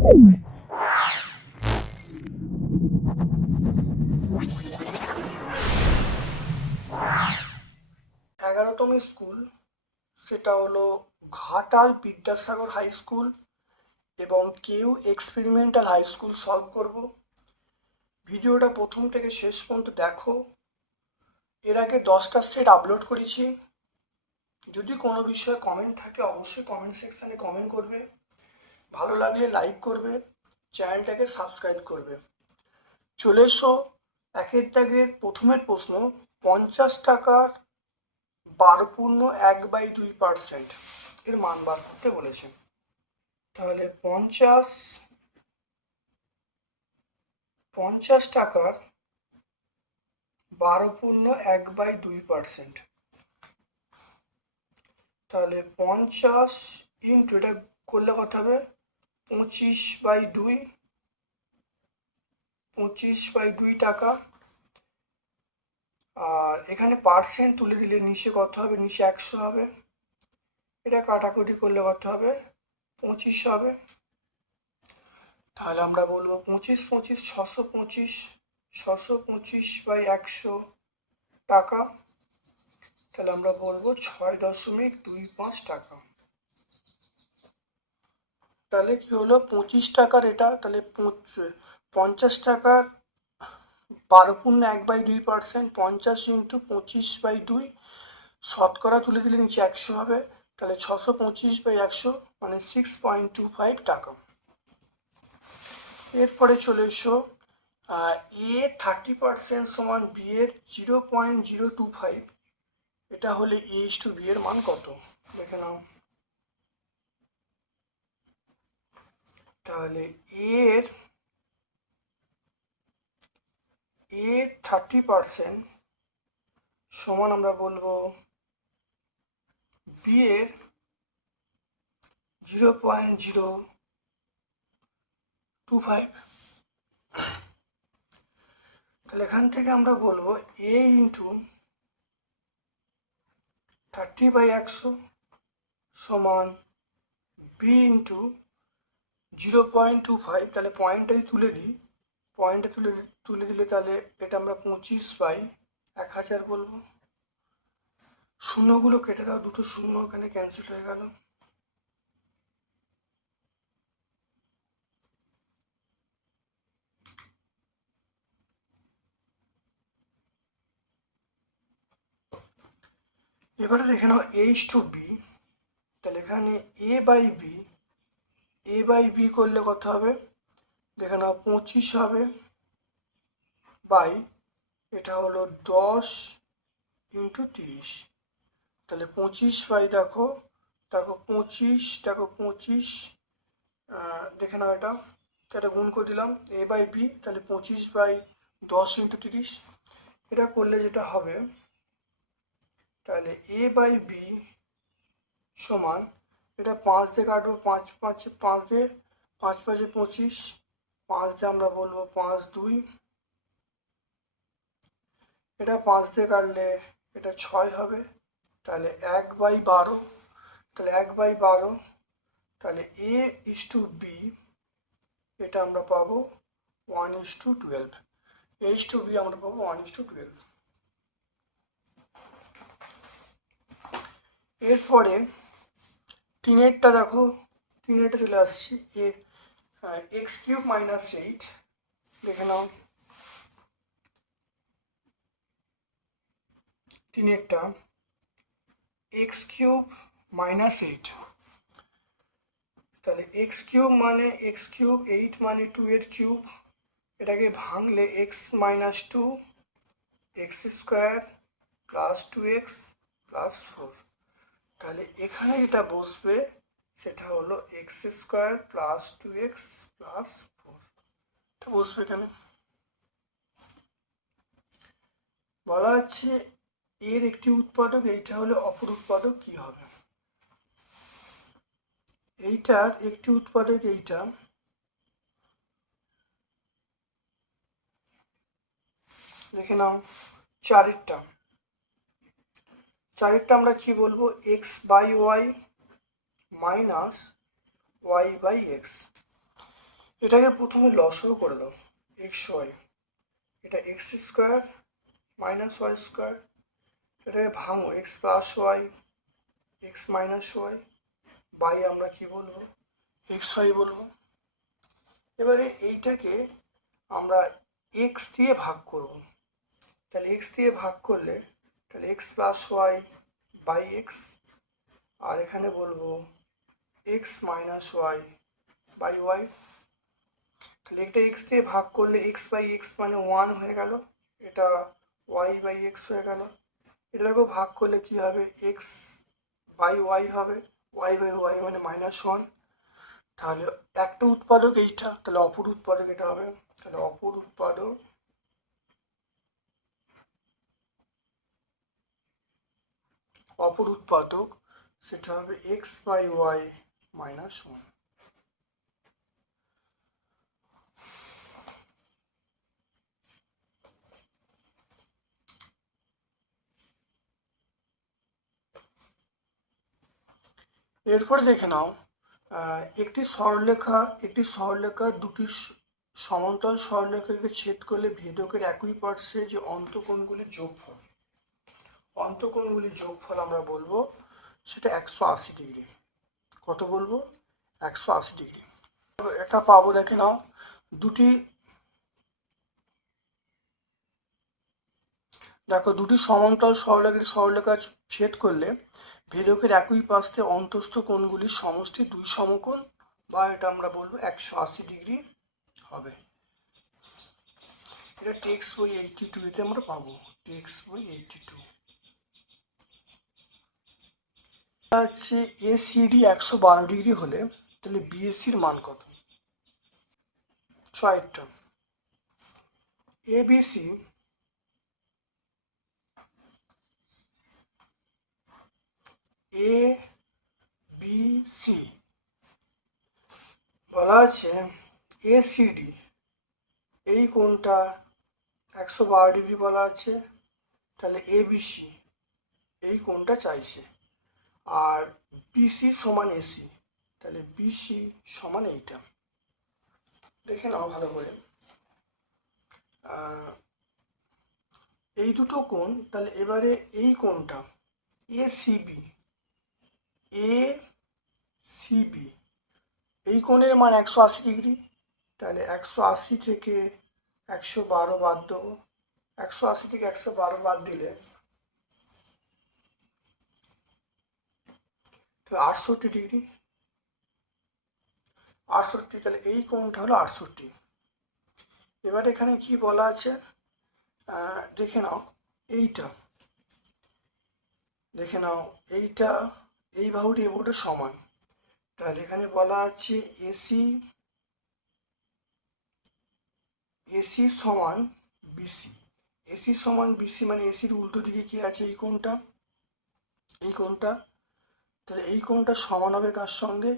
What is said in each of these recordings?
11তম school, সেটা হলো Ghatal Vidyasagar high school এবং কেউ এক্সপেরিমেন্টাল হাই স্কুল সলভ করব। ভিডিওটা প্রথম থেকে শেষ পর্যন্ত দেখো। এর আগে 10টা সেট আপলোড করেছি। যদি কোনো বিষয়ে কমেন্ট থাকে অবশ্যই কমেন্ট সেকশানে কমেন্ট করবে। ভালো লাগলে লাইক করবে, চ্যানেলটাকে সাবস্ক্রাইব করবে। চলে এসো একের দাগের প্রথমের প্রশ্ন। 50 টাকার 12.1/2% এর মান বার করতে বলেছে। তাহলে 50 টাকার 12.1/2%, তাহলে 50 ইন্টু এটা করলে কত হবে 25/2, 25/2 টাকা। আর এখানে পার্সেন্ট তুলে দিলে নিচে কত হবে, নিচে 100 হবে। এটা কাটাকুটি করলে কত হবে 25 হবে। তাহলে আমরা বলবো 25 25 625, 625/100 টাকা। তাহলে আমরা বলবো 6.25 টাকা। তাহলে কি হলো 25 টাকার এটা, তাহলে 50 টাকার 12.1/2%, 50 ইন্টু 25/2, শতকরা তুলে দিলে নিচে 100 হবে। তাহলে 625/100 মানে 6.25 টাকা। এরপরে চলে এসো এ 30% সমান বি এর 0.025, এটা হলে A/B এর মান কত দেখে নাও। তাহলে এর 30% সমান আমরা বলবো বি এর 0.025। তাহলে এখান থেকে আমরা বলবো এ ইন্টু 30/100 সমান বি ইন্টু 0.25। তাহলে পয়েন্টটাই তুলে দিই, পয়েন্টটা তুলে দিলে তাহলে এটা আমরা 25/1000 বলবো। শূন্যগুলো কেটে দাও, দুটো শূন্য ওখানে ক্যান্সেল হয়ে গেল। এবারে দেখে নাও H/B। তাহলে এখানে A/B করলে কত হবে দেখে নাও 25 হবে বাই এটা হলো 10 ইন্টু 30। তাহলে 25 দেখো 25 দেখে নাও এটা, তাহলে গুণ করে দিলাম A/B, তাহলে 25/10 ইন্টু 30। এটা করলে যেটা হবে তাহলে A/B সমান, এটা 5 দিয়ে কাটবো, 5 দিয়ে 5 5 25, 5 দিয়ে আমরা বলবো 5×2। এটা 5 দিয়ে কাটলে এটা 6 হবে, তাহলে 1/12। তাহলে 1/12, তাহলে A/B এটা আমরা পাবো 1:12। H/B আমরা পাবো 1:12। এরপরে তিনেরটা দেখো, তিনেরটা চলে আসছি x³ - 8 দেখে নাও। তিনেরটা x³ - 8, তাহলে x³ মানে x³ 8 মানে 2 এর কিউব। এটাকে ভাঙলে x - 2 x² plus 2x plus 4। তাহলে এখানে যেটা বসবে সেটা হলো x² প্লাস 2x প্লাস 4, এটা বসবে এখানে। বলা হচ্ছে এর একটি উৎপাদক, এইটা হলে অপর উৎপাদক কি হবে। এইটার একটি উৎপাদক এইটা, দেখে নাও। চারেরটা আমরা কি বলবো x/y মাইনাস y/x। এটাকে প্রথমে লসাগু করে দাও, এক্স ওয়াই, এটা x square minus y square, এটাকে ভাঙো, x plus y, x minus y, by আমরা কি বলবো, এক্স ওয়াই বলবো। এবারে এইটাকে আমরা এক্স দিয়ে ভাগ করব, তাহলে এক্স দিয়ে ভাগ করলে তাহলে x plus y by x, আর এখানে বলবো x minus y by y. তাহলে এটা এক্স দিয়ে ভাগ করলে এক্স বাই এক্স মানে ওয়ান হয়ে গেল, এটা ওয়াই বাই এক্স হয়ে গেল। এটাকেও ভাগ করলে কি হবে, এক্স বাই ওয়াই হবে, ওয়াই বাই ওয়াই মানে মাইনাস ওয়ান। তাহলে একটা উৎপাদক এইটা, তাহলে অপর উৎপাদক এটা হবে, তাহলে অপর উৎপাদক সেটা হবে x by y minus one. এরপরে দেখে নাও, একটি সরলরেখা দুটি সমান্তরাল সরলরেখাকে ছেদ করলে ভেদকের একই পার্শ্বে যে অন্তঃকোণগুলির যোগফল আমরা বলবো সেটা 180 ডিগ্রি। কত বলবো, 180 ডিগ্রি। এটা পাবো, দেখে নাও, দুটি সমান্তরাল সরলরেখা ছেদ করলে ভেদকের একই পার্শ্বে অন্তস্থ কোণগুলির সমষ্টি দুই সমকোণ, বা এটা আমরা বলবো 180 ডিগ্রি হবে। এটা টেক্সট বই 82-তে আমরা পাবো, টেক্সট বই 82। হচ্ছে এসিডি 112 ডিগ্রি হলে তাহলে বিএসির মান কত? ছয়টা এবিসি বলা আছে এসিডি এই কোণটা 112 ডিগ্রি বলা আছে, তাহলে এবিসি এই কোণটা চাইছে, আর বিসি সমান এসি, তাহলে বিসি সমান এইটা। দেখে নাও ভালো করে, এই দুটো কোণ, তাহলে এবারে এই কোণটা এসিবি এই কোণের মান 180 ডিগ্রি, তাহলে 180 থেকে 112 বাদ দেবো, 180 থেকে 112 বাদ দিলে 68 ডিগ্রি, 68, তাহলে এই কোণটা হলো 68। এবার এখানে কি বলা আছে দেখে নাও, এইটা এই বাহুটি এই বাহুটা সমান, তাহলে এখানে বলা আছে এসি সমান বিসি, মানে এসির উল্টো দিকে কি আছে, এই কোণটা, তাহলে এই কোণটা সমান হবে কার সঙ্গে,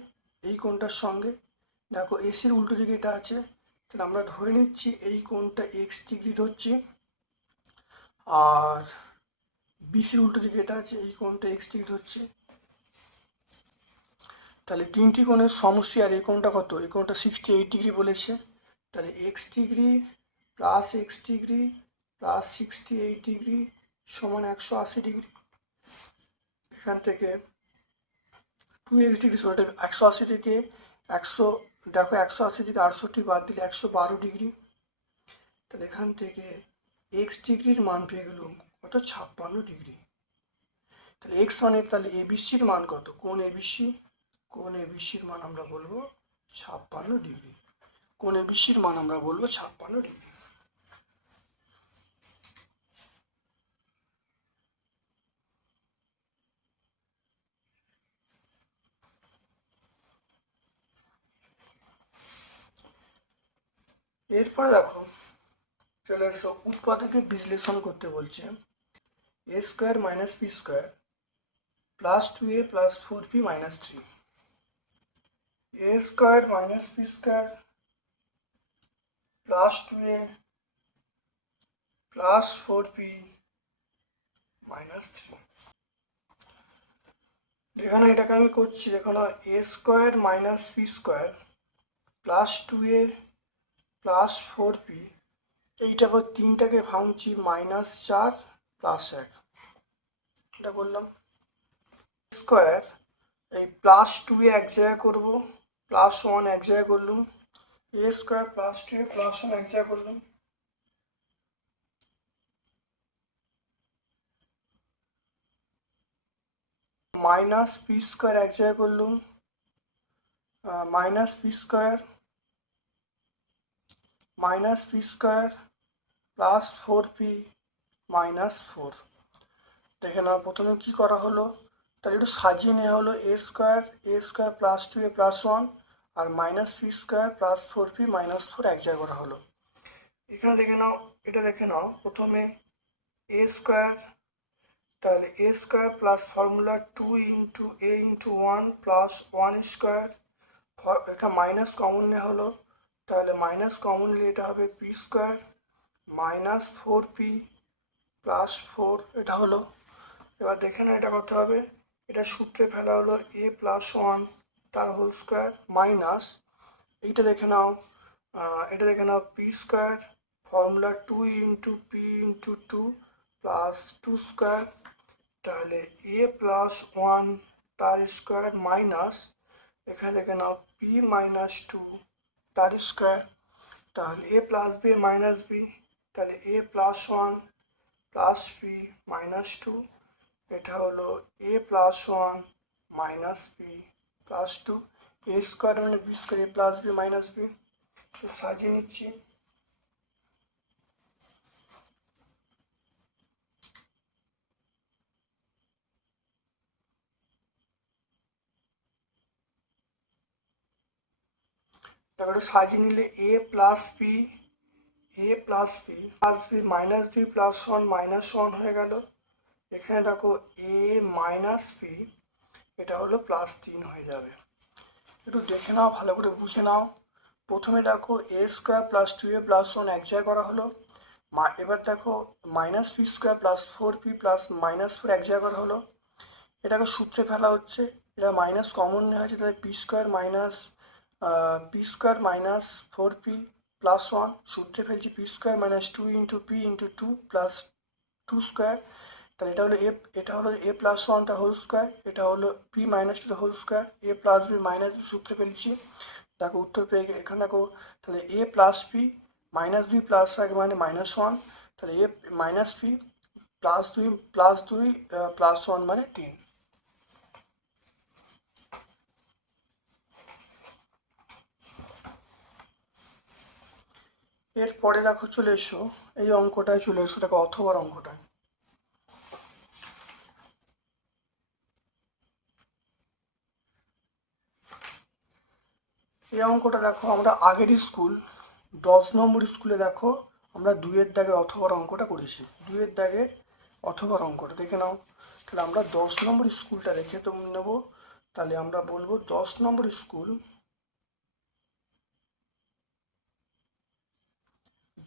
এই কোণটার সঙ্গে। দেখো এসির উল্টো দিকে এটা আছে, তাহলে আমরা ধরে নিচ্ছি এই কোণটা এক্স ডিগ্রি ধরছি, আর বিসির উল্টো দিকে এটা আছে, এই কোণটা এক্স ডিগ্রি ধরছে। তাহলে তিনটি কোণের সমষ্টি, আর এই কোণটা কত, এই কোণটা 68 ডিগ্রি বলেছে, তাহলে x degree plus x degree plus 68 degree সমান 180 ডিগ্রি। এখান থেকে 2x ডিগ্রি, এটা 180 থেকে 100, দেখো 180 থেকে 68 বাদ দিলে 112 ডিগ্রি, তাহলে এখান থেকে এক্স ডিগ্রির মান পেয়ে গেল কত, 56 ডিগ্রি। তাহলে এক্স মানে, তাহলে এবিসির মান কত, কোণ এবিসির মান আমরা বলবো 56 ডিগ্রি, কোণ এবিসির মান আমরা বলবো 56 ডিগ্রি। এরপর দেখো চলে এসো, উৎপাদকে বিশ্লেষণ করতে বলছে, a square minus p square plus 2a plus 4b minus 3, a square minus p square plus 2a plus 4b minus 3। দেখো না, এটাকে আমি করছি, দেখো না, a square minus p square +2a +4p, এইটাকে তিনটাকে ভাঙছি -4 +1, এটা বললাম। স্কোয়ার এই +2a এক জায়গায় করবো, +1 এক জায়গায় করলুম, a স্কোয়ার +2a +1 এক জায়গায় করলুম, -p স্কোয়ার এক জায়গায় করলুম, -p স্কোয়ার +4p -4। দেখে নাও প্রথমে কি করা হলো, তাহলে একটু সাজিয়ে নেওয়া হলো, a স্কোয়ার +2a +1 আর -p স্কোয়ার +4p -4 এক জায়গায় করা হলো। এখানে দেখে নাও, এটা দেখে নাও প্রথমে a স্কোয়ার, তাহলে a square plus formula 2 × a × 1 + 1 square, এটা মাইনাস কমন নেওয়া হলো, তাহলে মাইনাস কমন নিলে এটা হবে p স্কোয়ার -4p +4, এটা হলো। এবার দেখে না এটা করতে হবে, এটা সূত্রে ফেলা হলো a +1 তার হোল স্কোয়ার মাইনাস, এইটা দেখে নাও, এটা দেখে নাও p square formula 2 × p × 2 + 2 square, তাহলে a +1 তার স্কোয়ার মাইনাস, এখানে দেখে নাও p - 2 তার স্কোয়ার, তাহলে a + b - b, তাহলে a +1 + p - 2, এটা হলো a +1 - p +2, a স্কোয়ার মানে b square, a + b - b, তো সাজিয়ে নিচ্ছি। তারপরে সাজিয়ে নিলে a + p +b -b -1 হয়ে গেল। এখানে দেখো a - p, এটা হলো +3 হয়ে যাবে। একটু দেখে নাও, ভালো করে বুঝে নাও। প্রথমে দেখো a স্কোয়ার +2a +1 এক জায়গায় করা হলো, এবার দেখো -p স্কোয়ার +4p -4 এক জায়গায় করা হলো, এটাকে সূত্রে ফেলা হচ্ছে, এটা মাইনাস কমন নেওয়া হয়েছে, তাহলে p স্কোয়ার -4p +1, সূত্রে ফেলছি p স্কোয়ার -2 × p × 2 +2 স্কোয়ার, তাহলে এটা হলো a +1 টা হোল স্কোয়ার, এটা হলো p - 2 whole square, a + b - b সূত্রে ফেলছি, দেখো উত্তর পেয়ে গেলে। এখানে দেখো তাহলে a + p -2 +1 মানে -1, তাহলে a - p +2 +1 মানে 3। এরপরে দেখো চলে এসো, এই অঙ্কটায় চলে এসো, দেখো অথবার অঙ্কটায়। এই অঙ্কটা দেখো আমরা আগেরই স্কুল 10 নম্বর স্কুলে দেখো আমরা 2-এর দাগের অথবার অঙ্কটা করেছি, 2-এর দাগের অথবার অঙ্কটা দেখে নাও। তাহলে আমরা 10 নম্বর স্কুলটা রেখে তো নেব, তাহলে আমরা বলবো 10 নম্বর স্কুল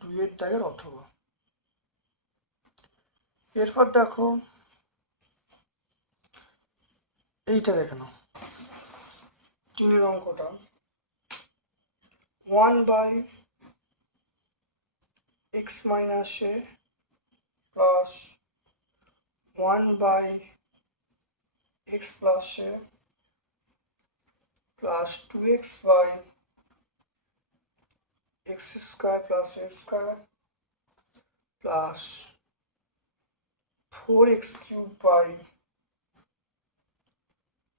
2-এর দাগের অথবা। এরপর দেখো এইটা দেখে নাও, 3-এর অঙ্কটা 1/x - a plus 1/x + a plus 2x/x square plus a square plus 4x³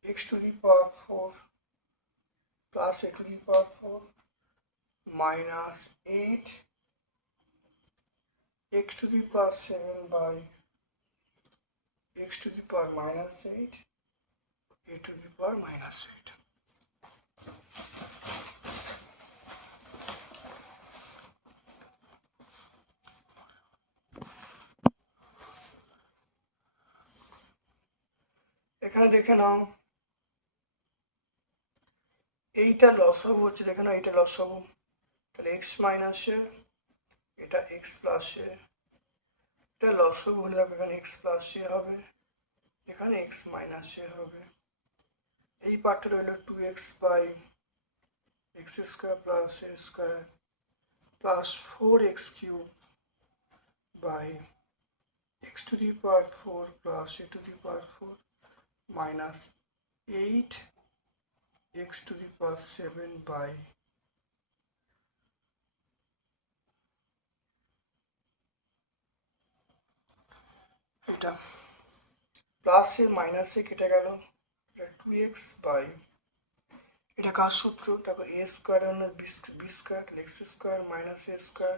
x to the power 4 plus a to the power 4 minus 8x to the power 7 by x to the power -8 a to the power -8। এখানে দেখে নাও, এইটা লসাগু হচ্ছে, দেখে নাও এইটা লসাগু, তাহলে x - a, এটা x + a, এটা লসাগু হলে এখানে x + a হবে, এখানে x - a হবে, এই পার্টটা রইল 2x/x x square plus A square plus 4x cube by x to the power 4 plus a to the power 4 minus 8 x to the power 7 by এটা প্লাস এ মাইনাসে কেটে গেল, এটা 2x বাই এটা কার সূত্র, তারপর a square b square, x square minus A square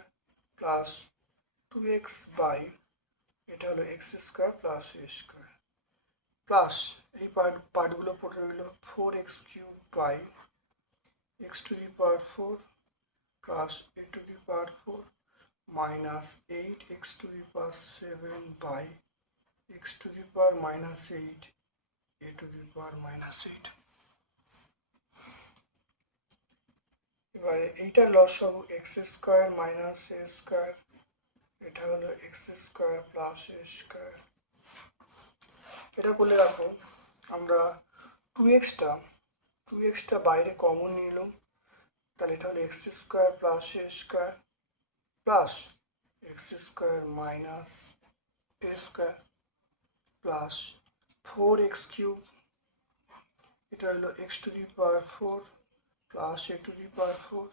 plus 2x by এটা হলো এক্স স্কোয়ার প্লাস এ স্কোয়ার প্লাস এই পার্টগুলো পড়ে রইল 4x cube by x to the power 4 plus A to the power 4 minus 8x to the power 7 by x to the power minus 8 a to the power minus 8। এবারে এইটার লসাগু x square minus এ square, এটা হলো x square plus এ square. এটা করলে রাখো আমরা 2xটা বাইরে কমন নিলাম, তাহলে এটা হলো এক্স স্কোয়ার প্লাস এ square plus x square minus এ স্কোয়ার প্লাস 4x কিউব, এটা হলো x to the power 4 plus A to the power 4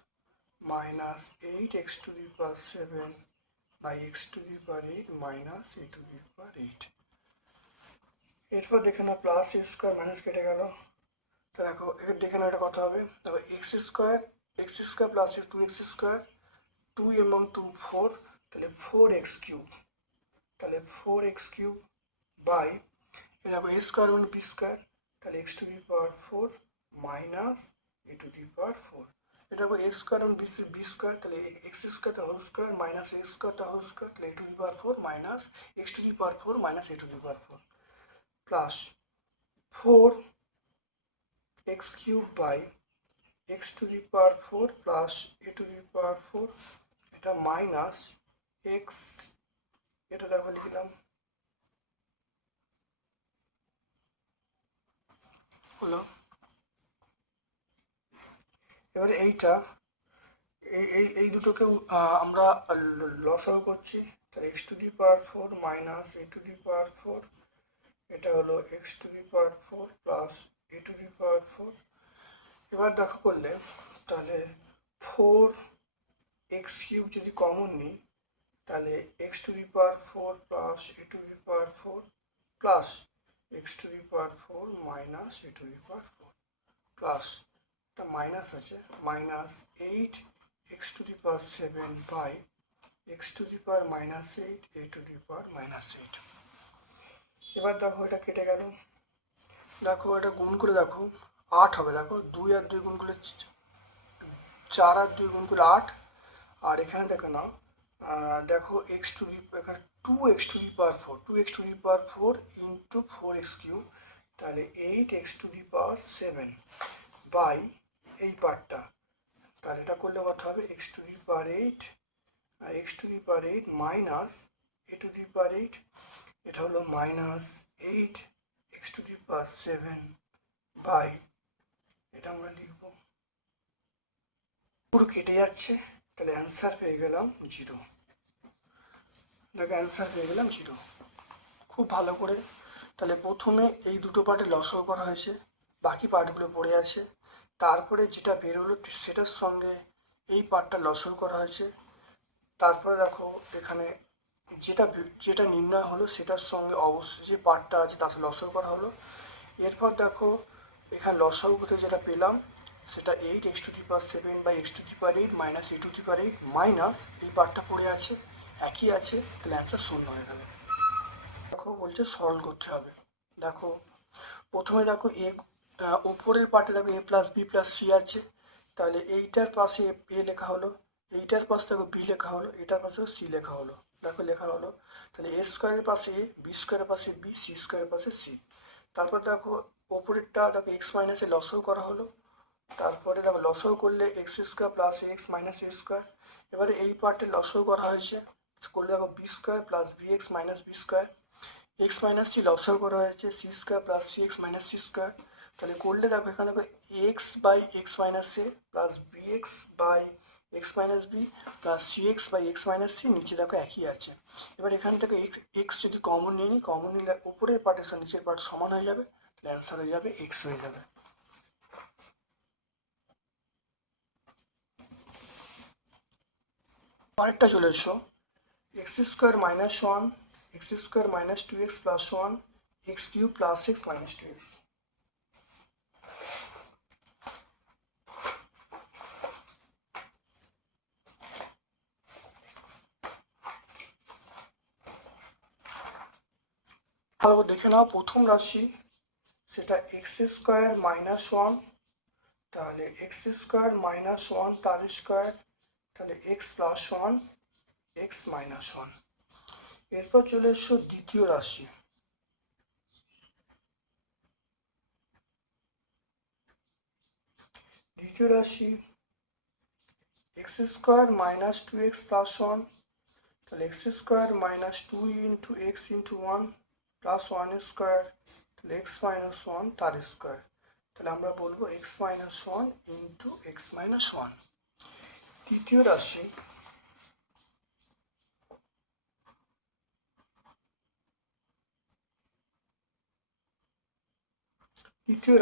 minus 8x to the power 7 by x to the power 8 minus a to the power 8। এরপর দেখে না plus এ square minus কেটে গেল, তো দেখো এবার দেখে না এটা কত হবে, দেখো x square plus 2x square 2 এবং 2 4, তাহলে 4x কিউব, তাহলে 4x কিউব বাই দেখো এ স্কোয়ার এবং বি স্কোয়ার, তাহলে x to the power 4 minus A to the power 4। এটা হবে এ স্কোয়ার এবং বি স্কোয়ার, তাহলে এক্স স্কোয়ারটা হোল স্কোয়ার মাইনাস এ স্কোয়ারটা হোল স্কোয়ার, তাহলে A to the power 4 minus x to the power 4 minus A to the power 4 plus 4x cube by x to the power 4 plus A to the power 4, এটা minus x, এটা দেখো লিখলাম হলো। এবারে এইটা এই দুটোকেও আমরা লসাগু করছি, তাহলে x to the power 4 minus A to the power 4, এটা হলো x to the power 4 plus A to the power 4। এবার দেখো করলে তাহলে 4x কিউব যদি কমন নিই, তাহলে x to the power 4 plus A to the power 4 plus x to the power 4 minus A to the power 4 plus এটা minus আছে minus 8x to the power 7 by x to the power minus 8 a to the power minus 8। এবার দেখো এটা কেটে গেল, দেখো এটা গুণ করে দেখো 8 হবে, দেখো 2 আর 2 গুণ করলে 4 আর 2 গুণ করলে 8, আর এখানে দেখো না দেখো এক্স টু দি এখানে 2x two the power 4, 2x two the power 4 into 4x cube, তাহলে 8x to the power 7 by এই পার্টটা, তাহলে এটা করলে কত হবে x to the power 8 x to the power 8 minus A to the power 8, এটা হলো minus 8x to the power 7 by এটা আমরা লিখব, পুরো কেটে যাচ্ছে, তাহলে অ্যান্সার পেয়ে গেলাম 0। দেখো অ্যান্সার পেয়ে গেলাম 0। খুব ভালো করে তাহলে প্রথমে এই দুটো পার্টে লসাগু করা হয়েছে, বাকি পার্টগুলো পড়ে আছে, তারপরে যেটা বেরোলো সেটার সঙ্গে এই পার্টটা লসাগু করা হয়েছে, তারপরে দেখো এখানে যেটা নির্ণয় হলো সেটার সঙ্গে অবশ্যই যে পার্টটা আছে তার সাথে লসাগু করা হলো। এরপর দেখো এখানে লসাগু করতে যেটা পেলাম সেটা 8x to the power 7 by x to the power 8 minus A to the power 8 minus এই পার্টটা পড়ে আছে একই আছে, তাহলে অ্যান্সার 0 হয়ে গেল। দেখো বলছে সরল করতে হবে, দেখো প্রথমে দেখো ওপরের পার্টে দেখো a plus B plus c আছে, তাহলে এইটার পাশে এ লেখা হলো, এইটার পাশে দেখো বি লেখা হলো, এটার পাশে সি লেখা হলো, দেখো লেখা হলো, তাহলে এ স্কোয়ারের পাশে এ, বি স্কোয়ারের পাশে বি, সি স্কোয়ারের পাশে সি। তারপর দেখো ওপরেরটা দেখো এক্স মাইনাসে লসাগু করা হলো, তারপরে দেখো লসাগু করলে x square plus x minus এ স্কোয়ার, এবারে এই পার্টে লসাগু করা হয়েছে করলে দেখো B square plus B x minus B square, x minus C লসাগু করা হয়েছে C square plus C x minus C square, তাহলে করলে দেখো এখানে দেখো x by x minus A plus B x by x minus B plus C x by x minus C, নিচে দেখো একই আছে। এবার এখান থেকে এক্স যদি কমন নিয়ে নিই, কমন নিলে উপরের পার্টের সাথে নিচের পার্ট সমান হয়ে যাবে, তাহলে অ্যান্সার হয়ে যাবে এক্স হয়ে যাবে। আরেকটা চলে এসো, x square minus one x square minus two x plus one x cube plus x minus two x. ভালো দেখে নাও, প্রথম রাশি সেটা এক্স স্কোয়ার মাইনাস ওয়ান, তাহলে এক্স স্কোয়ার মাইনাস ওয়ান তার স্কোয়ার, তাহলে x plus one x minus one. এরপর চলে এসো দ্বিতীয় রাশি, দ্বিতীয় রাশি x square minus two x plus one, তাহলে x square minus two into x into one plus one square, তাহলে এক্স মাইনাস ওয়ান তার স্কোয়ার, তাহলে আমরা বলবো x minus one into x minus one. তৃতীয়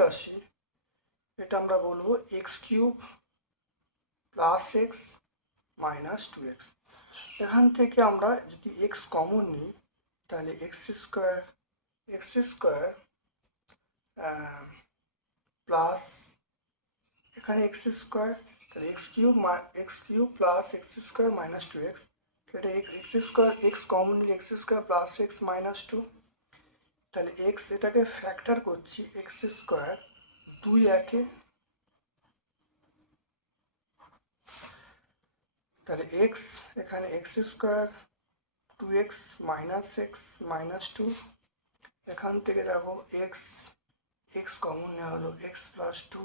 রাশি এটা আমরা বলবো x cube plus x minus two x. এখান থেকে আমরা যদি এক্স কমন নিই, তাহলে এক্স স্কোয়ার প্লাস এখানে এক্স স্কোয়ার, তাহলে x cube plus x square minus two x, তাহলে এক্স স্কোয়ার এক্স কমন নিলে x square plus x minus two, তাহলে এক্স এটাকে ফ্যাক্টর করছি, এক্স স্কোয়ার দুই একে, তাহলে এক্স এখানে x square two x minus two, এখান থেকে দেখো এক্স কমন নেওয়া হলো এক্স প্লাস টু,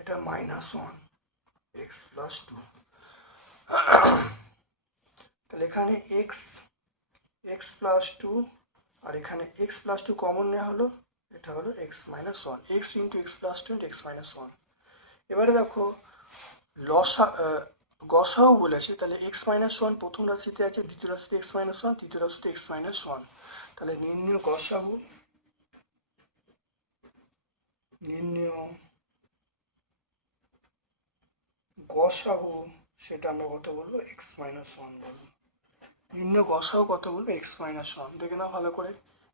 এটা minus one x plus two, তাহলে এখানে এক্স প্লাস টু আর এখানে এক্স প্লাস টু কমন নেওয়া হলো, এটা হলো x minus one, x into x plus two into x minus one. এবারে দেখো গসাও বলেছে, তাহলে এক্স মাইনাস ওয়ান প্রথম রাশিতে আছে, দ্বিতীয় রাশিতে এক্স মাইনাস ওয়ান, তৃতীয় রাশিতে এক্স মাইনাস ওয়ান, তাহলে নির্ণয় গসাগু সেটা আমরা কত বলবো, এক্স মাইনাস ওয়ান বলবো। নির্ণয় গসাগু কত বলবো, এক্স মাইনাস ওয়ান। দেখে নাও ভালো করে,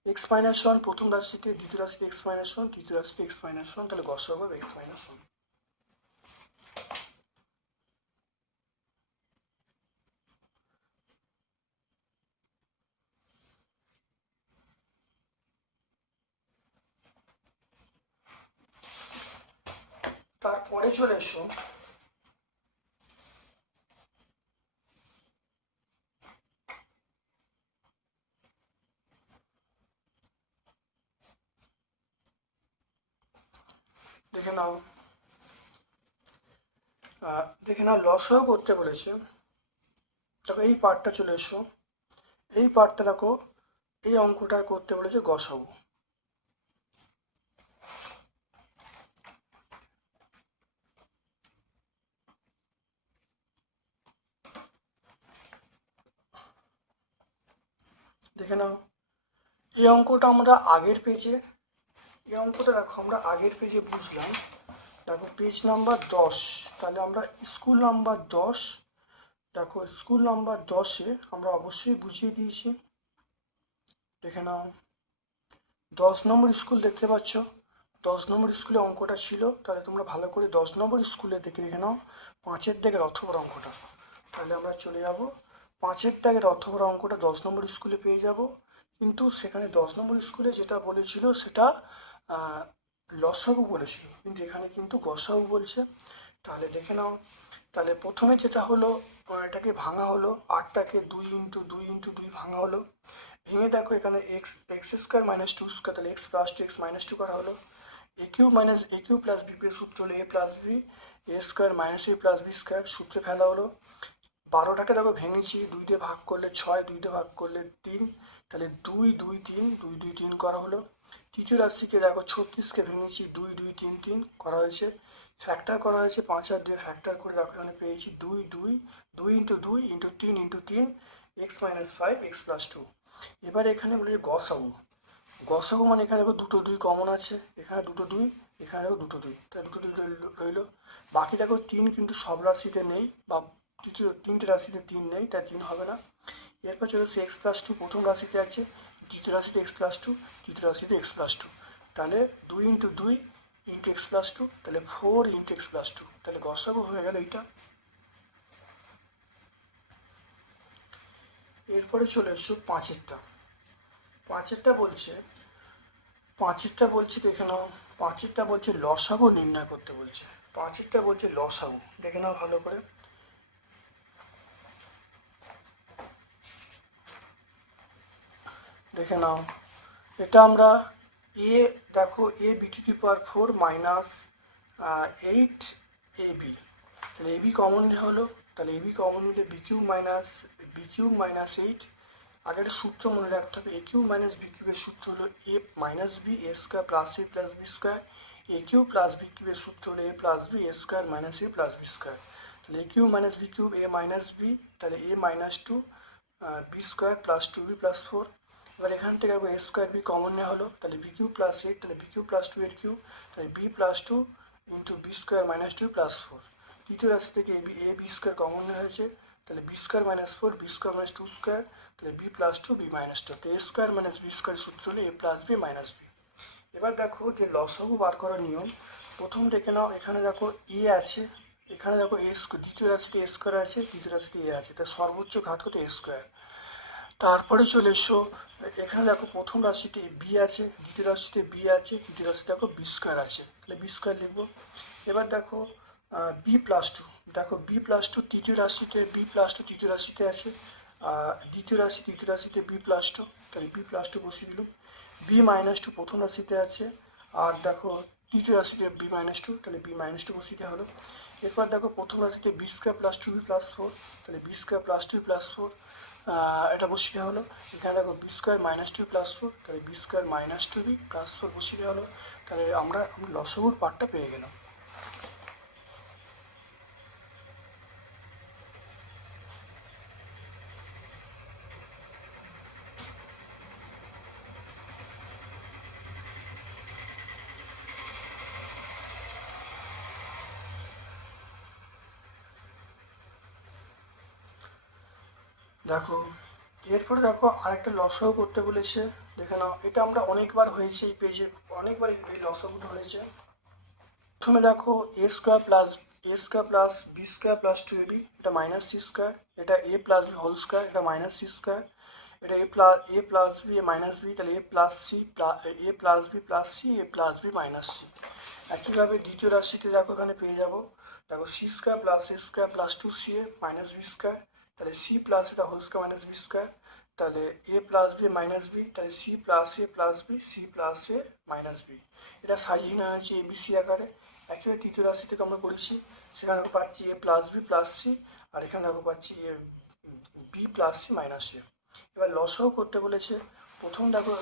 এক্স মাইনাস ওয়ান প্রথম রাশিতে, দ্বিতীয় রাশিতে এক্স মাইনাস ওয়ান, তৃতীয় রাশিতে এক্স মাইনাস ওয়ান, তাহলে গসাগু হবে এক্স মাইনাস ওয়ান। তারপরে চলে এসো দেখে নাও লসাও করতে বলেছে। দেখো এই পার্টটা চলে এসো, এই পার্টটা দেখো, এই অঙ্কটা করতে বলেছে গসাগু। দেখে নাও এই অঙ্কটা আমরা আগের পেজে, এই অঙ্কটা দেখো আমরা আগের পেজে বুঝলাম, দেখো পেজ নাম্বার 10, তাহলে আমরা স্কুল নাম্বার 10, দেখো স্কুল নাম্বার 10-এ আমরা অবশ্যই বুঝিয়ে দিয়েছি। দেখে নাও 10 নম্বর স্কুল দেখতে পাচ্ছ, 10 নম্বর স্কুলে অঙ্কটা ছিল, তাহলে তোমরা ভালো করে 10 নম্বর স্কুলে দেখে নাও 5-এর দাগের অথবা অঙ্কটা, তাহলে আমরা চলে যাব 5-এর দাগের অথবা অঙ্কটা 10 নম্বর স্কুলে পেয়ে যাব। কিন্তু সেখানে 10 নম্বর স্কুলে যেটা বলেছিল সেটা লসাগু বলেছিল, কিন্তু এখানে কিন্তু গসাগু বলছে। তাহলে দেখে নাও, তাহলে প্রথমে যেটা হলো, এটাকে ভাঙা হলো, 8টাকে 2 ভাঙা হলো, ভেঙে দেখো এখানে x square minus two square, তাহলে x plus two x minus two করা হলো, এ কিউ প্লাস বি সূত্র হলো এ plus B A square minus A plus B square, সূত্রে ফেলা হলো। 12টাকে দেখো ভেঙেছি, 2 দিয়ে ভাগ করলে 6, 2 দিয়ে ভাগ করলে 3, তাহলে 2 2 3 করা হলো। তৃতীয় রাশিকে দেখো 36কে ভেঙেছি, 2 2 3 3 করা হয়েছে। ফ্যাক্টর করা হয়েছে 5 আর 2 ফ্যাক্টর করে দেখো এখানে পেয়েছি 2 into 3 into 3 x minus 5 x plus 2। এবার এখানে বলে গসাগু মানে এখানে দেখো দুটো 2 কমন আছে, এখানে দুটো 2, এখানে দেখো দুটো 2, তাহলে দুটো 2 রইলো। বাকি দেখো 3 কিন্তু সব রাশিতে নেই, বা তিনটে রাশিতে 3 নেই, তাই 3 হবে না। এরপর চলে আসছে এক্স প্লাস 2 প্রথম রাশিতে আছে, দ্বিতীয় রাশিতে এক্স প্লাস 2, তৃতীয় রাশিতে এক্স প্লাস 2। তাহলে 2 ইন্টু 2 ইন্টু এক্স প্লাস 2, তাহলে 4 ইন্টু এক্স প্লাস 2, তাহলে গসাগু হয়ে গেল এইটা। এরপরে চলে এসছো পাঁচেরটা বলছে দেখে নাও, পাঁচেরটা বলছে লসাগু নির্ণয় করতে বলছে। পাঁচেরটা বলছে লসাগু, দেখে নাও ভালো করে। দেখে নাও, এটা আমরা দেখো A B to the power 4 minus 8 A B, তাহলে এ বি কমন হলো, তাহলে এ বি কমন নিলে বি কিউব মাইনাস 8। আগে একটা সূত্র মনে রাখতে হবে, এ কিউব মাইনাস বি কিউবের সূত্র হলো A minus B A square plus A plus B square. A cube plus B কিউবের সূত্র হলো এ plus B A square minus A plus B square. তাহলে A cube minus B cube A minus B, তাহলে A minus 2 B square plus 2b plus 4। এবার এখান থেকে এ square B common নেওয়া হলো, তাহলে বি কিউব প্লাস 8, তাহলে বি কিউব প্লাস 2 এর কিউব, তাহলে b plus 2 into b square minus 2 plus 4। তৃতীয় রাশি থেকে এ বি স্কোয়ার কমন নেওয়া হয়েছে, তাহলে b square minus 4 b square minus 2 square, তাহলে বি প্লাস 2 বি মাইনাস 2। তো a square minus B square সূত্র হলো এ প্লাস বি মাইনাস বি। এবার দেখো যে লসাগু বার করার নিয়ম, প্রথম দেখে নাও এখানে দেখো এ আছে, এখানে দেখো এ স্কোয়ার, দ্বিতীয় রাশিতে এ স্কোয়ার আছে, তৃতীয় রাশিতে এ আছে, তার সর্বোচ্চ ঘাত কত এ স্কোয়ার। তারপরে চলে এসো, এখানে দেখো প্রথম রাশিতে বি আছে, দ্বিতীয় রাশিতে বি আছে, তৃতীয় রাশিতে দেখো বি স্কোয়ার আছে, তাহলে বি স্কোয়ার লিখবো। এবার দেখো বি প্লাস 2, দেখো বি প্লাস 2 তৃতীয় রাশিতে, বি প্লাস 2 তৃতীয় রাশিতে আছে, তৃতীয় রাশিতে বি প্লাস 2, তাহলে বি প্লাস 2 বসিয়ে দিলাম। বি মাইনাস 2 প্রথম রাশিতে আছে, আর দেখো তৃতীয় রাশিতে বি মাইনাস 2, তাহলে বি মাইনাস 2 বসিয়ে দেওয়া হলো। এরপর দেখো প্রথম রাশিতে বি স্কোয়ার প্লাস 2বি প্লাস 4, তাহলে বি স্কোয়ার প্লাস 2 প্লাস 4 এটা বসিয়ে দেওয়া হলো। এখানে দেখো বি স্কোয়ার মাইনাস 2 প্লাস 4, তাহলে বি স্কোয়ার মাইনাস 2বি প্লাস 4 বসিয়ে দেওয়া হলো। তাহলে আমরা লসাগুর পার্টটা পেয়ে গেলাম। দেখো এরপরে দেখো আরেকটা লসাগু করতে বলেছে, দেখে নাও। এটা আমরা অনেকবার হয়েছে এই পেজে, অনেকবার এই লসাগুটা হয়েছে। প্রথমে দেখো A square plus B square plus 2ab, এটা মাইনাস সি স্কোয়ার, এটা A plus B whole square, এটা মাইনাস সি স্কোয়ার, এটা A plus B A minus B, তাহলে A plus B plus C A plus B minus C. একইভাবে দ্বিতীয় রাশিতে দেখো এখানে পেয়ে যাবো, দেখো সি স্কোয়ার প্লাস এ square plus 2ca minus B square, তাহলে সি প্লাস এটা whole square minus B square, তাহলে A plus B minus B, তাহলে C plus A plus B C plus A minus B. এটা সাজিয়ে নেওয়া হয়েছে ABC আকারে। একইভাবে তৃতীয় রাশি থেকে আমরা করেছি, সেখানে দেখো পাচ্ছি এ প্লাস বি প্লাস সি, আর এখানে দেখো পাচ্ছি A B plus C minus এ। এবার লসাগু করতে বলেছে, প্রথম দেখো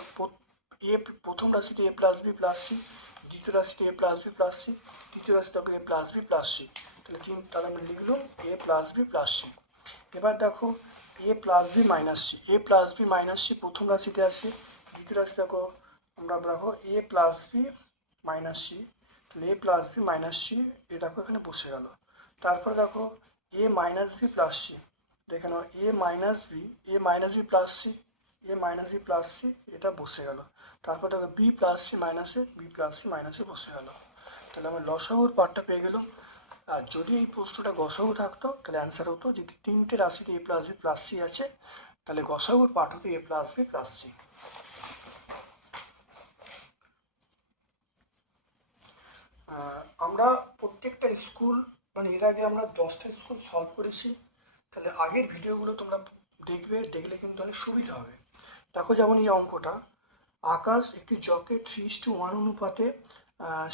প্রথম রাশিতে এ প্লাস বি প্লাস সি, দ্বিতীয় রাশিতে এ প্লাস বি প্লাস সি, তৃতীয় রাশিতে দেখো এ প্লাস বি প্লাস সি, তাহলে আমি লিখলাম এ প্লাস বি প্লাস সি। এবার দেখো এ plus B minus C, A plus B minus C প্রথম রাশিতে আসে, দ্বিতীয় রাশি দেখো আমরা দেখো এ প্লাস বি মাইনাস সি, তাহলে A plus B minus C এ দেখো এখানে বসে গেল। তারপরে দেখো এ মাইনাস বি প্লাস সি, দেখে নাও এ মাইনাস বি প্লাস সি, এ মাইনাস বি প্লাস সি এটা বসে গেল। তারপর দেখো বি প্লাস সি মাইনাসে, বি প্লাস সি মাইনাসে বসে গেল। তাহলে আমরা লসাগুর পার্টটা পেয়ে গেলাম। আর যদি এই প্রশ্নটা গসাগু থাকতো তাহলে অ্যান্সার হতো, যদি তিনটে রাশিতে এ প্লাস বি প্লাস সি আছে তাহলে গসাগুর পার্ট হতো এ প্লাস বি প্লাস সি। আমরা প্রত্যেকটা স্কুল, মানে এর আগে আমরা 10টা স্কুল সলভ করেছি, তাহলে আগের ভিডিওগুলো তোমরা দেখলে কিন্তু অনেক সুবিধা হবে। দেখো যেমন এই অঙ্কটা, আকাশ একটি জগে 3:1 অনুপাতে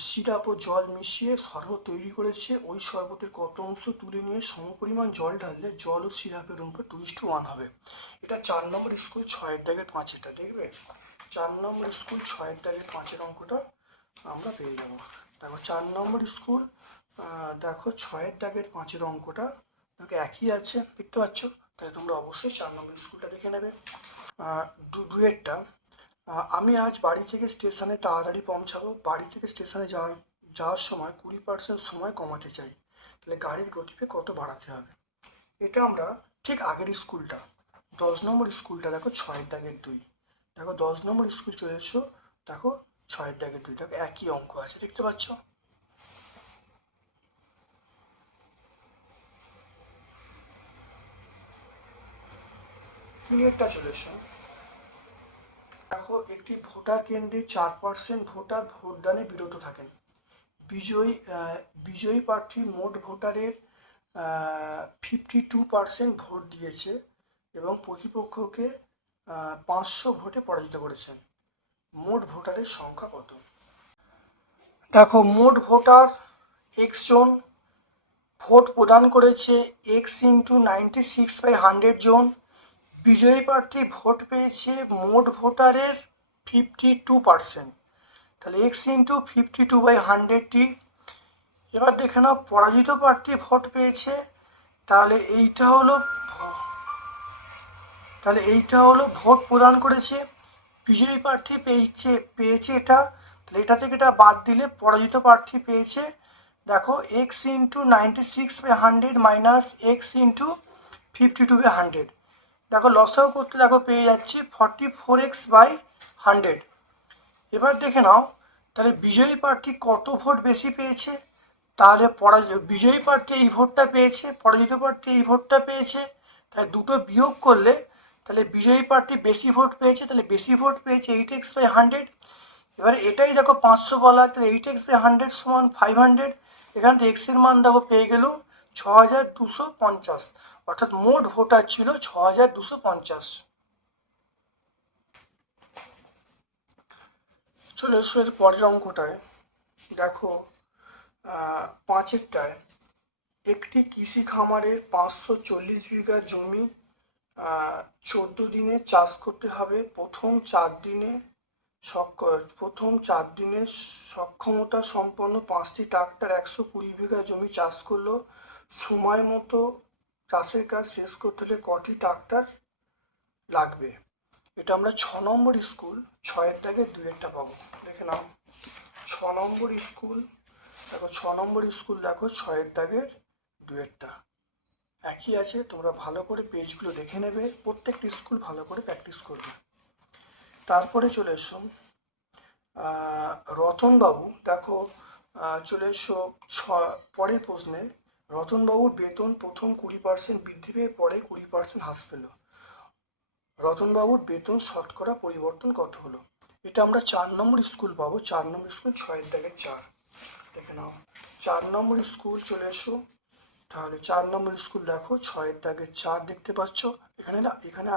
সিরাপ ও জল মিশিয়ে শরবত তৈরি করেছে। ওই শরবতের কত অংশ তুলে নিয়ে সমপরিমাণ জল ঢাললে জল ও সিরাপের অনুপাত 2:1 হবে। এটা 4 নম্বর স্কুল 6-এর দাগের 5-এটা দেখবে, 4 নম্বর স্কুল 6-এর দাগের 5-এর অঙ্কটা আমরা পেয়ে যাবো। দেখো 4 নম্বর স্কুল দেখো 6-এর দাগের 5-এর অঙ্কটা দেখো একই আছে, দেখতে পাচ্ছ। তাহলে তোমরা অবশ্যই 4 নম্বর স্কুলটা দেখে নেবে। দুয়েরটা, আমি আজ বাড়ি থেকে স্টেশনে তাড়াতাড়ি পৌঁছাবো। বাড়ি থেকে স্টেশনে যাওয়ার সময় 20% সময় কমাতে চাই। তাহলে গাড়ির গতিবেগ কত বাড়াতে হবে? এটা আমরা ঠিক আগের স্কুলটা 10 নম্বর স্কুলটা দেখো 6-এর দাগের 2। দেখো 10 নম্বর স্কুল চলে এসো, দেখো 6-এর দাগের 2, দেখো একই অঙ্ক আছে, দেখতে পাচ্ছ। তিনেরটা চলে এসো, দেখো একটি ভোটার কেন্দ্রে 4% ভোটার ভোটদানে বিরত থাকেন। বিজয়ী প্রার্থী মোট ভোটারের 52% ভোট দিয়েছে এবং প্রতিপক্ষকে 500 ভোটে পরাজিত করেছেন। মোট ভোটারের সংখ্যা কত? দেখো মোট ভোটার এক্স জন, ভোট প্রদান করেছে এক্স ইন্টু 96/100 জন। বিজয়ী প্রার্থী ভোট পেয়েছে মোট ভোটারের 52%, তাহলে এক্স ইন্টু 52/100টি। এবার দেখে নাও পরাজিত প্রার্থী ভোট পেয়েছে, তাহলে এইটা হলো ভোট প্রদান করেছে। বিজয়ী প্রার্থী পেয়েছে এটা, তাহলে এটা থেকে এটা বাদ দিলে পরাজিত প্রার্থী পেয়েছে। দেখো x into 96/100 minus x into 52/100, দেখো লসাও করতে দেখো পেয়ে যাচ্ছি 44x/100। এবার দেখে নাও তাহলে বিজয়ী প্রার্থী কত ভোট বেশি পেয়েছে। তাহলে বিজয়ী প্রার্থী এই ভোটটা পেয়েছে, পরাজিত প্রার্থী এই ভোটটা পেয়েছে, তাহলে দুটো বিয়োগ করলে তাহলে বিজয়ী প্রার্থী বেশি ভোট পেয়েছে, তাহলে বেশি ভোট পেয়েছে 8x/100। এবারে এটাই দেখো 500 বলা, তাহলে 8x/100 সমান 500। এখান থেকে এক্সের মান দেখো পেয়ে গেলুম 6250, অর্থাৎ মোট ভোটার ছিল 6250। চলে এসো এর পরের অঙ্কটায়, দেখো 5-এরটায়, একটি কৃষি খামারের 540 বিঘা জমি 14 দিনে চাষ করতে হবে। প্রথম 4 দিনে সক্ষমতা সম্পন্ন 5টি ট্রাক্টর 120 বিঘা জমি চাষ করলো। সময় মতো চাষের কাজ শেষ করতে হলে কটি ট্রাক্টর লাগবে? এটা আমরা 6 নম্বর স্কুল 6-এর দাগের 2-এরটা পাবো, দেখে নাও। 6 নম্বর স্কুল দেখো 6 নম্বর স্কুল দেখো 6-এর দাগের 2-এরটা একই আছে। তোমরা ভালো করে পেজগুলো দেখে নেবে, প্রত্যেকটি স্কুল ভালো করে প্র্যাকটিস করবে। তারপরে চলে এসো রতনবাবু, দেখো চলে এসো পরের প্রশ্নে। রতনবাবুর বেতন প্রথম 20% বৃদ্ধি পেয়ে পরে 20% হ্রাস পেল। রতনবাবুর বেতন শতকরা পরিবর্তন কত হলো? এটা আমরা 4 নম্বর স্কুল পাবো, 4 নম্বর স্কুল 6-এর দাগের 4, দেখে নাও। 4 নম্বর স্কুল চলে এসো, তাহলে 4 নম্বর স্কুল দেখো 6-এর দাগের 4, দেখতে পাচ্ছ। এখানে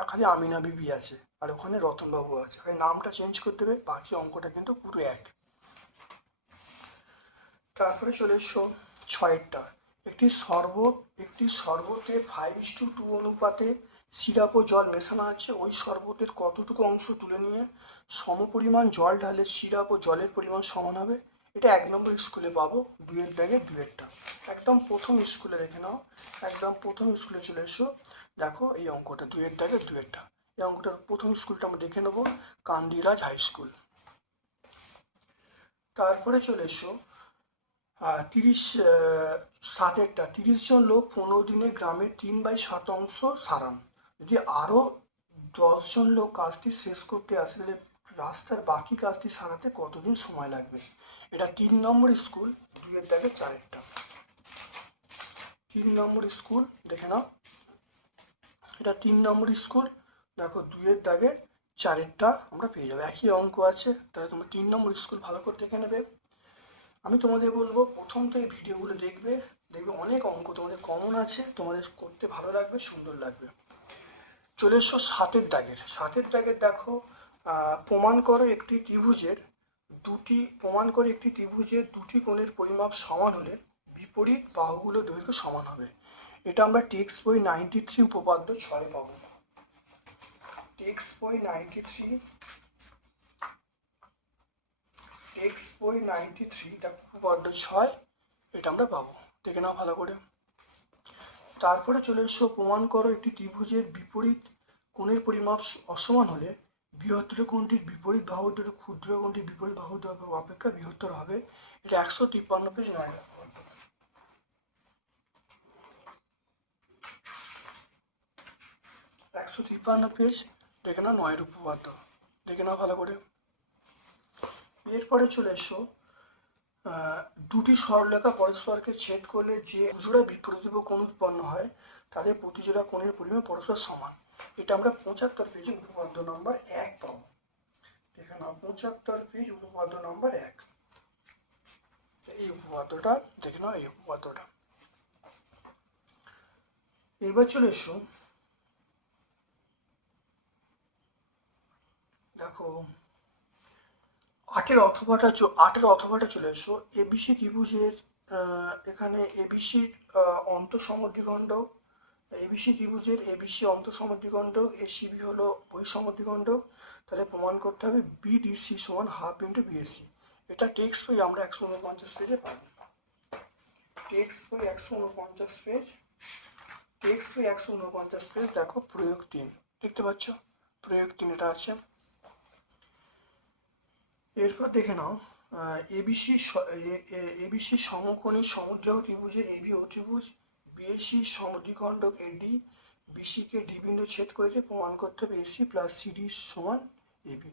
খালি আমিনা বিবি আছে আর ওখানে রতনবাবু আছে, খালি নামটা চেঞ্জ করতে হবে, বাকি অঙ্কটা কিন্তু পুরো এক। তারপরে চলে এসো 6-এরটা, একটি শরবতে 5:2 অনুপাতে সিরাপ ও জল মেশানো আছে। ওই শরবতের কতটুকু অংশ তুলে নিয়ে সমপরিমাণ জল ঢালে সিরাপ ও জলের পরিমাণ সমান হবে? এটা 1 নম্বর স্কুলে পাবো, 2-এর দাগের 2-এরটা একদম প্রথম স্কুলে দেখে নাও। একদম প্রথম স্কুলে চলে এসো, দেখো এই অঙ্কটা 2-এর দাগের 2-এরটা। এই অঙ্কটার প্রথম স্কুলটা আমরা দেখে নেবো, কান্দিরাজ হাই স্কুল। তারপরে চলে এসো 7-এরটা, 30 জন লোক 15 দিনে গ্রামের 3/7 অংশ সারান। যদি আরও 10 জন লোক কাজটি শেষ করতে আসে, তাহলে রাস্তার বাকি কাজটি সারাতে কতদিন সময় লাগবে? এটা 3 নম্বর স্কুল 2-এর দাগের 4-এরটা। 3 নম্বর স্কুল দেখে নাও, এটা 3 নম্বর স্কুল দেখো 2-এর দাগের 4-এরটা আমরা পেয়ে যাবো, একই অঙ্ক আছে। তাহলে তোমরা 3 নম্বর স্কুল ভালো করে দেখে নেবে। আমি তোমাদের বলবো প্রথম তো এই ভিডিওগুলো দেখবে, অনেক অঙ্ক তোমাদের কমন আছে, তোমাদের করতে ভালো লাগবে, সুন্দর লাগবে। চলে এসো 7-এর দাগের দেখো প্রমাণ করো একটি ত্রিভুজের দুটি কোণের পরিমাপ সমান হলে বিপরীত বাহুগুলোর দৈর্ঘ্য সমান হবে। এটা আমরা টেক্সট বই 93 উপপাদ্য 6 পাবো। টেক্সট বই 93 উপপাদ্য 6 এটা আমরা পাবো, দেখে নাও ভালো করে। তারপরে চলে এসো, প্রমাণ করো একটি ত্রিভুজের বিপরীত কোণের পরিমাপ অসমান হলে বৃহত্তর কোণটির বিপরীত বাহুর দ্বারা ক্ষুদ্র কোণটির বিপরীত বাহুর দ্বারা অপেক্ষা বৃহত্তর হবে। এটা 153 পেজ 9 নম্বর। 153 পেজ, দেখে নাও 9 উপপাদ্য, দেখে নাও ভালো করে। এরপরে চলে এসো, দুটি সরলরেখা পরস্পরকে ছেদ করলে যে জোড়া বিপরীত কোণ উৎপন্ন হয় তাদের প্রতিজোড়া কোণের পরিমাপ পরস্পর সমান। এটা আমরা 75 পেজে উপপাদ্য নম্বর 1 পাবো, দেখে নাও 75 পেজ উপপাদ্য নম্বর 1, এই উপপাদ্যটা দেখে নাও, এই উপপাদ্যটা। এবার চলে এসো, দেখো 8-এর অথবাটা চলে এসো। এবিসি ত্রিভুজের এখানে এবিসির অন্তঃসমদ্বিখণ্ড, এবিসি ত্রিভুজের এবিসি অন্তঃসমদ্বিখণ্ড, এসিবি হলো বহিঃসমদ্বিখণ্ড। তাহলে প্রমাণ করতে হবে বিডিসি সমান হাফ ইন্টু বিএসসি। এটা টেক্সট বই আমরা 149 পেজে পাবো, টেক্সট বই 149 পেজ, টেক্সট বই 149 পেজ। দেখো প্রয়োগ 3 দেখতে পাচ্ছ, প্রয়োগ 3 এটা আছে। এরপর দেখে নাও, এবিসি সমকোণী সমদ্বিবাহু ত্রিভুজের এবি অতিভুজ বিএসি সমদ্বিখণ্ডক এডি বিসিকে ডি বিন্দু ছেদ করেছে, প্রমাণ করতে হবে এসি প্লাস সিডি সমান এবি।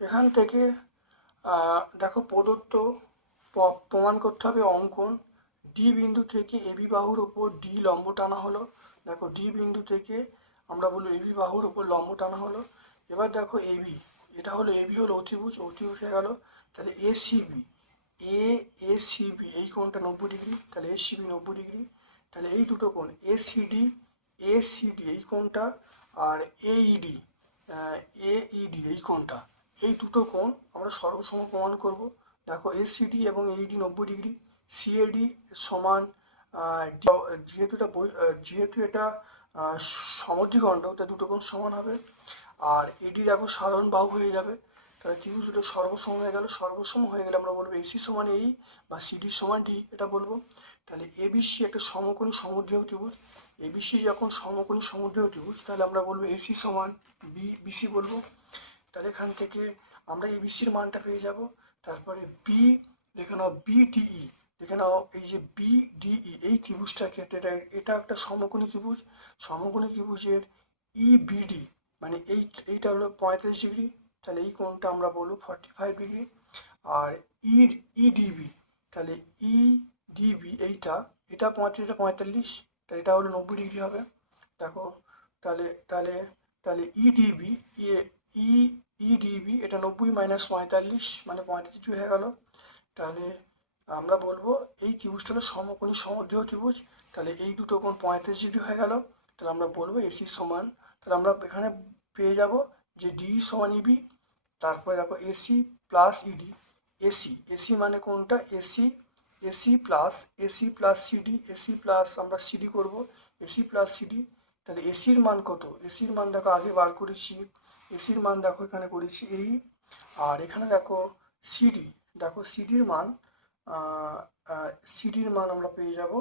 এখান থেকে দেখো প্রদত্ত প্রমাণ করতে হবে অঙ্কন ডি বিন্দু থেকে এবি বাহুর ওপর ডি লম্ব টানা হলো। দেখো ডি বিন্দু থেকে আমরা বলবো এবি বাহুর ওপর লম্ব টানা হলো। এবার দেখো এবি, এটা হলো এবি হলো অতিভুজ, অতিভুজ হয়ে গেল। তাহলে এসিবি, এসিবি এই কোণটা 90 ডিগ্রি, তাহলে এসিবি 90 ডিগ্রি। তাহলে এই দুটো কোণ এসিডি, এসিডি এই কোণটা, আর এইডি, এইডি এই কোণটা, এই দুটো কোণ আমরা সর্বসম প্রমাণ করব। দেখো এসিডি এবং এইডি 90 ডিগ্রি, সিএডি সমান, যেহেতু এটা সমদ্বিখণ্ড তাই দুটো কোণ সমান হবে। আর এডি দেখো সাধারণ বাহু হয়ে যাবে, তাহলে ত্রিভুজ দুটো সর্বসম হয়ে গেল। সর্বসম হয়ে গেলে আমরা বলবো এসি সমান এই বা সিডি সমান ডি, এটা বলবো। তাহলে এবিসি একটা সমকোণী সমদ্বিবাহু ত্রিভুজ, এবিসি যখন সমকোণী সমদ্বিবাহু ত্রিভুজ তাহলে আমরা বলবো এসি সমান বিসি বলবো। তাহলে এখান থেকে আমরা এবিসির মানটা পেয়ে যাব। তারপরে বি, দেখে নাও বিডিই, দেখে নাও এই যে বিডিই এই ত্রিভুজটাকে, এটা একটা সমকোণী ত্রিভুজ, সমকোণী ত্রিভুজের ইবিডি মানে এইটা হলো 35 ডিগ্রি, তাহলে এই কোণটা আমরা বলবো 45 ডিগ্রি। আর ইডিবি, তাহলে ইডিবি এটা 35, এটা 45, তাহলে এটা হলো 90 ডিগ্রি হবে। দেখো তাহলে তাহলে তাহলে ইডিবি ইডিবি এটা 90 মাইনাস 45 মানে 35 ডিগ্রি হয়ে গেল। তাহলে আমরা বলবো এই ত্রিভুজটা হলো সমকোণী সমদ্বিবাহু ত্রিভুজ, তাহলে এই দুটো কোণ 35 ডিগ্রি হয়ে গেল। তাহলে আমরা বলবো এসি সমান, তাহলে আমরা এখানে পেয়ে যাব যে ডি সমান ইবি, তারপরে দেখো এসি প্লাস ইডি, এসি মানে কোনটা AC, AC plus CD, AC plus আমরা সিডি করব, এসি প্লাস সিডি। তাহলে এসির মান কত, এসির মান দেখো আগে বার করেছি, এসির মান দেখো এখানে করেছি এই, আর এখানে দেখো সিডি, দেখো সিডির মান, সিডির মান আমরা পেয়ে যাব,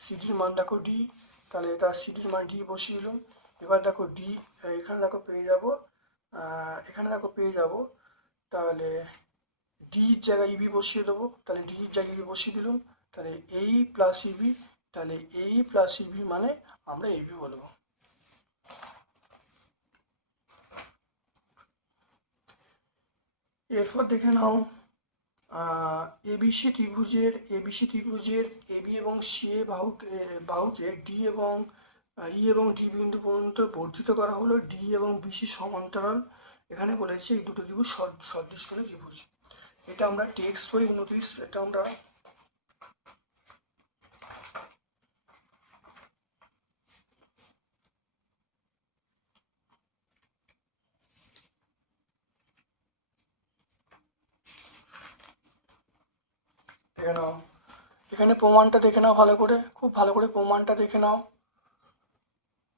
সিডির মান দেখো ডি, তাহলে এটা সিডির মান ডি বসিয়ে দিলাম। এবার দেখো ডি এখানে দেখো পেয়ে যাব, এখানে দেখো পেয়ে যাব, তাহলে ডির জায়গায় ইবি বসিয়ে দেবো, তাহলে ডির জায়গায় ইবি বসিয়ে দিলাম, তাহলে এই প্লাস ইবি, তাহলে এই প্লাস ইবি মানে আমরা এবি বলবো। এরপর দেখে নাও এবিসি ত্রিভুজের এবি এবং সি এ বাহুকে ডি এবং ই এবং ডি বিন্দু পর্যন্ত বর্ধিত করা হলো, ডি এবং বিসি সমান্তরাল। এখানে বলেছে এই দুটো ত্রিভুজ সদৃশকোণী ত্রিভুজ। এটা আমরা টেক্সট বই 29, এটা আমরা দেখে নাও, এখানে প্রমাণটা দেখে নাও ভালো করে, খুব ভালো করে প্রমাণটা দেখে নাও,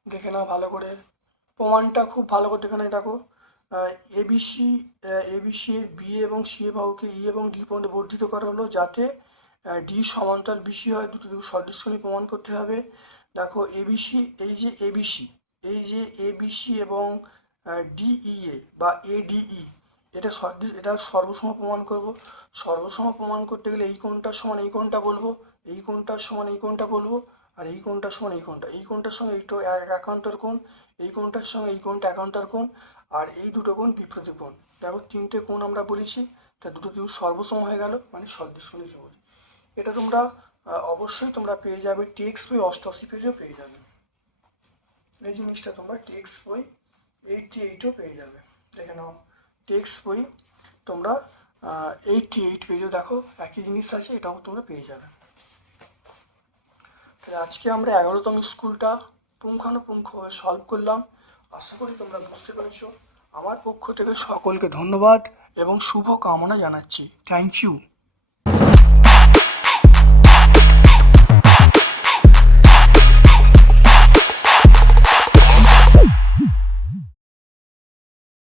দেখে নাও ভালো করে প্রমাণটা খুব ভালো করে দেখে নাও। দেখো এবিসি এবিসি এর বি এবং সি এর বাহুকে ই এবং ডি পর্যন্ত বর্ধিত করা হলো যাতে ডি সমান্তরাল বিসি হয়, দুটো দিকে সদৃশনী প্রমাণ করতে হবে। দেখো এবিসি, এই যে এবিসি এবং ডিইএ বা এডিই, এটা সর্বসম প্রমাণ করব। সর্বসম প্রমাণ করতে গেলে এই কোণটার সমান এই কোণটা বলবো, এই কোণটার সমান এই কোণটা বলবো, আর এই কোণটার সমান এই কোণটা, এই কোণটার সঙ্গে এইটা একান্তর কোণ, এই কোণটার সঙ্গে এই কোণটা একান্তর কোণ, আর এই দুটো কোণ বিপরীত কোণ। দেখো তিনটে কোণ আমরা বলেছি, তা দুটো ত্রিভুজ সর্বসম হয়ে গেল, মানে সদৃশনী ত্রিভুজ। এটা তোমরা অবশ্যই তোমরা পেয়ে যাবে, টেক্সট বই 88 পেজেও পেয়ে যাবে। এই জিনিসটা তোমরা টেক্সট বই 88ও পেয়ে যাবে। দেখে নাও, টেক্সট বই তোমরা 88 পেজেও দেখো একই জিনিস আছে, এটাও তোমরা পেয়ে যাবে। তাহলে আজকে আমরা 11তম স্কুলটা পুঙ্খানুপুঙ্খভাবে সলভ করলাম। আশা করি তোমরা বুঝতে পেরেছো। আমার পক্ষ থেকে সকলকে ধন্যবাদ এবং শুভ কামনা জানাচ্ছি। Thank you.